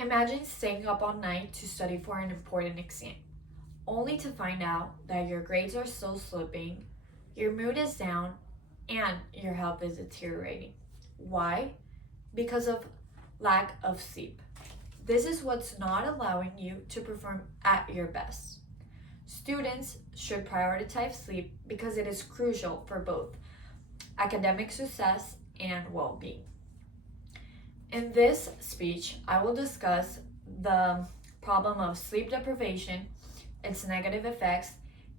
Imagine staying up all night to study for an important exam, only to find out that your grades are still slipping, your mood is down, and your health is deteriorating. Why? Because of lack of sleep. This is what's not allowing you to perform at your best. Students should prioritize sleep because it is crucial for both academic success and well being. In this speech, I will discuss the problem of sleep deprivation, its negative effects,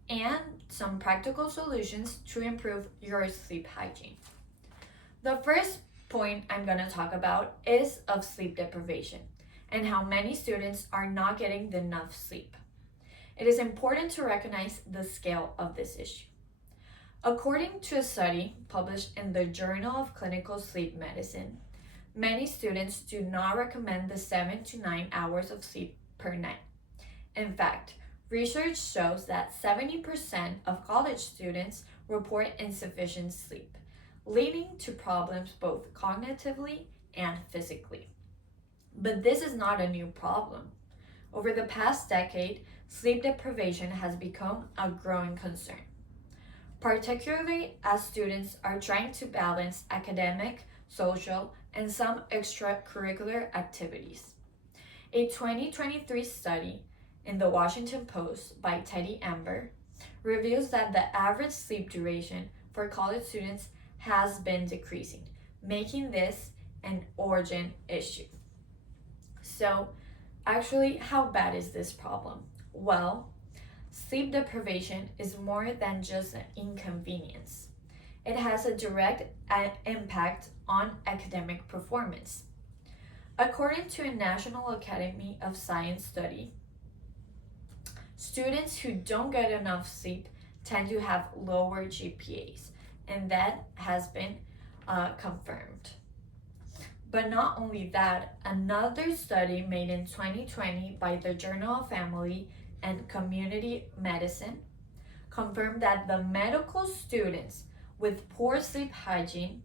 and some practical solutions to improve your sleep hygiene. The first point I'm going to talk about is of sleep deprivation and how many students are not getting enough sleep. It is important to recognize the scale of this issue. According to a study published in the Journal of Clinical Sleep Medicine, many students do not recommend the 7 to 9 hours of sleep per night. In fact, research shows that 70% of college students report insufficient sleep, leading to problems both cognitively and physically. But this is not a new problem. Over the past decade, sleep deprivation has become a growing concern, particularly as students are trying to balance academic, social, and some extracurricular activities. A 2023 study in the Washington Post by Teddy Amber reveals that the average sleep duration for college students has been decreasing, making this an urgent issue. So, actually, how bad is this problem? Well, sleep deprivation is more than just an inconvenience. It has a direct impact on academic performance. According to a National Academy of Science study, students who don't get enough sleep tend to have lower GPAs, and that has been confirmed. But not only that, another study made in 2020 by the Journal of Family and Community Medicine confirmed that the medical students with poor sleep hygiene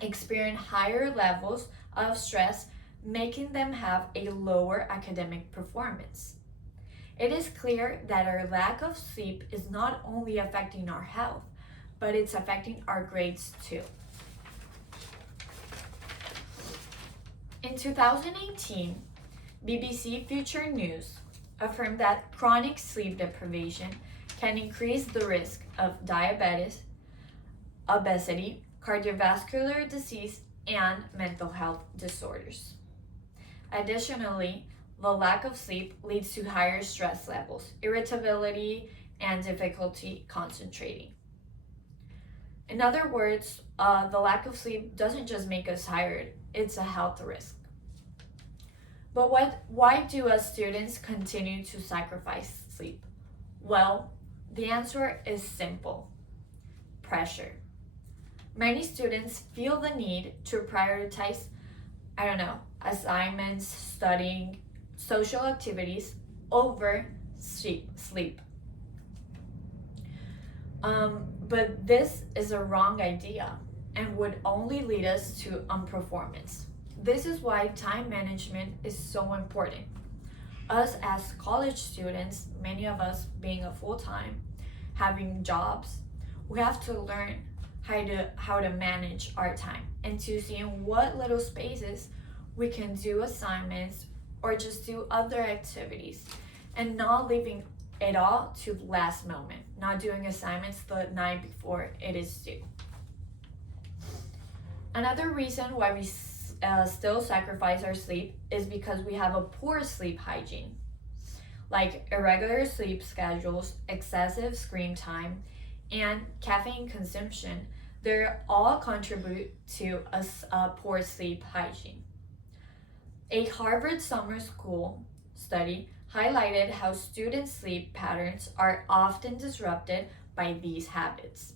experience higher levels of stress, making them have a lower academic performance. It is clear that our lack of sleep is not only affecting our health, but it's affecting our grades too. In 2018, BBC Future News affirmed that chronic sleep deprivation can increase the risk of diabetes, obesity, cardiovascular disease, and mental health disorders. Additionally, the lack of sleep leads to higher stress levels, irritability, and difficulty concentrating. In other words, the lack of sleep doesn't just make us tired, it's a health risk. But why do us students continue to sacrifice sleep? Well, the answer is simple: pressure. Many students feel the need to prioritize, assignments, studying, social activities over sleep. But this is a wrong idea and would only lead us to unperformance. This is why time management is so important. Us as college students, many of us being a full-time, having jobs, we have to learn how to manage our time and to see in what little spaces we can do assignments or just do other activities and not leaving it all to the last moment, not doing assignments the night before it is due. Another reason why we still sacrifice our sleep is because we have a poor sleep hygiene, like irregular sleep schedules, excessive screen time, and caffeine consumption. They all contribute to a poor sleep hygiene. A Harvard Summer School study highlighted how students' sleep patterns are often disrupted by these habits,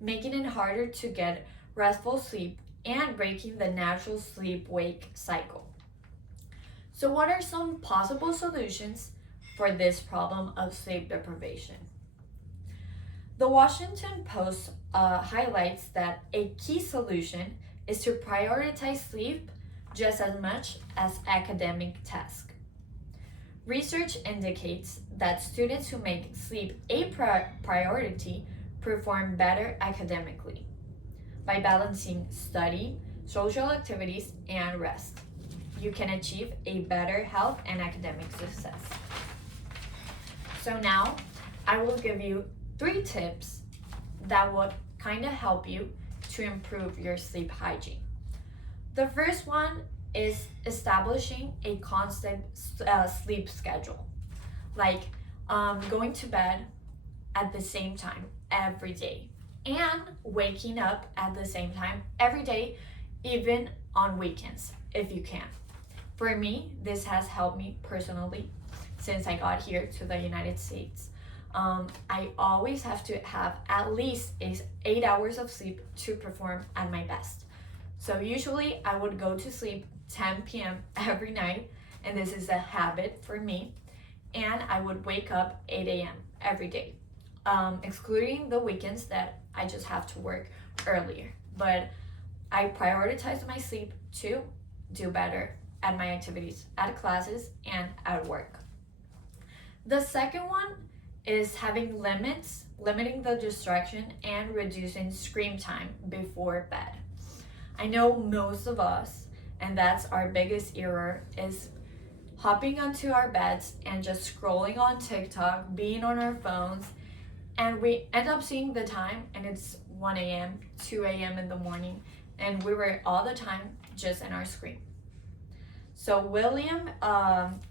making it harder to get restful sleep and breaking the natural sleep-wake cycle. So what are some possible solutions for this problem of sleep deprivation? The Washington Post highlights that a key solution is to prioritize sleep just as much as academic tasks. Research indicates that students who make sleep a priority perform better academically by balancing study, social activities, and rest. You can achieve a better health and academic success. So now I will give you 3 tips that would kind of help you to improve your sleep hygiene. The first one is establishing a constant sleep schedule, like going to bed at the same time every day and waking up at the same time every day, even on weekends if you can. For me, this has helped me personally since I got here to the United States. I always have to have at least 8 hours of sleep to perform at my best. So usually I would go to sleep 10 p.m. every night, and this is a habit for me, and I would wake up 8 a.m. every day, excluding the weekends that I just have to work earlier. But I prioritize my sleep to do better at my activities, at classes, and at work. The second one is having limits, limiting the distraction, and reducing screen time before bed. I know most of us, and that's our biggest error, is hopping onto our beds and just scrolling on TikTok, being on our phones, and we end up seeing the time and it's 1 a.m., 2 a.m. in the morning, and we were all the time just in our screen. So William,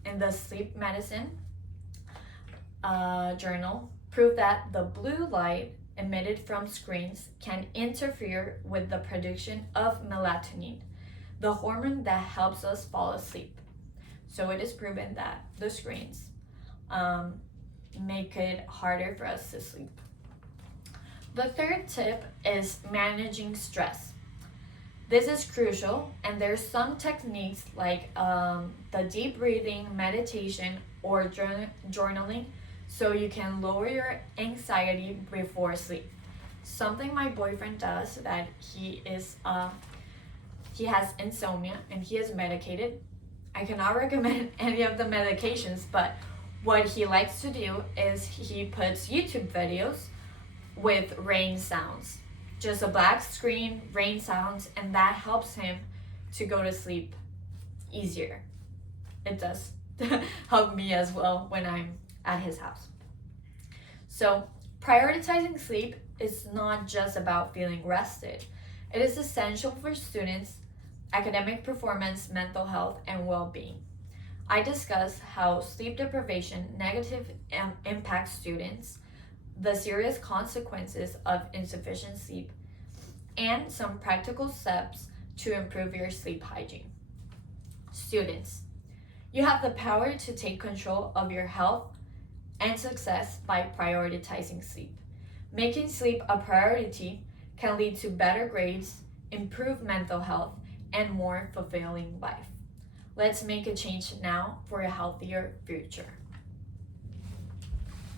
in the Sleep Medicine journal, proved that the blue light emitted from screens can interfere with the production of melatonin, the hormone that helps us fall asleep. So it is proven that the screens make it harder for us to sleep. The third tip is managing stress. This is crucial, and there's some techniques like the deep breathing, meditation, or journaling, so you can lower your anxiety before sleep. Something my boyfriend does that he has insomnia and he is medicated. I cannot recommend any of the medications, but what he likes to do is he puts YouTube videos with rain sounds, just a black screen, rain sounds, and that helps him to go to sleep easier. It does help me as well when I'm at his house. So prioritizing sleep is not just about feeling rested. It is essential for students' academic performance, mental health, and well-being. I discuss how sleep deprivation negatively impacts students, the serious consequences of insufficient sleep, and some practical steps to improve your sleep hygiene. Students, you have the power to take control of your health and success by prioritizing sleep. Making sleep a priority can lead to better grades, improved mental health, and more fulfilling life. Let's make a change now for a healthier future.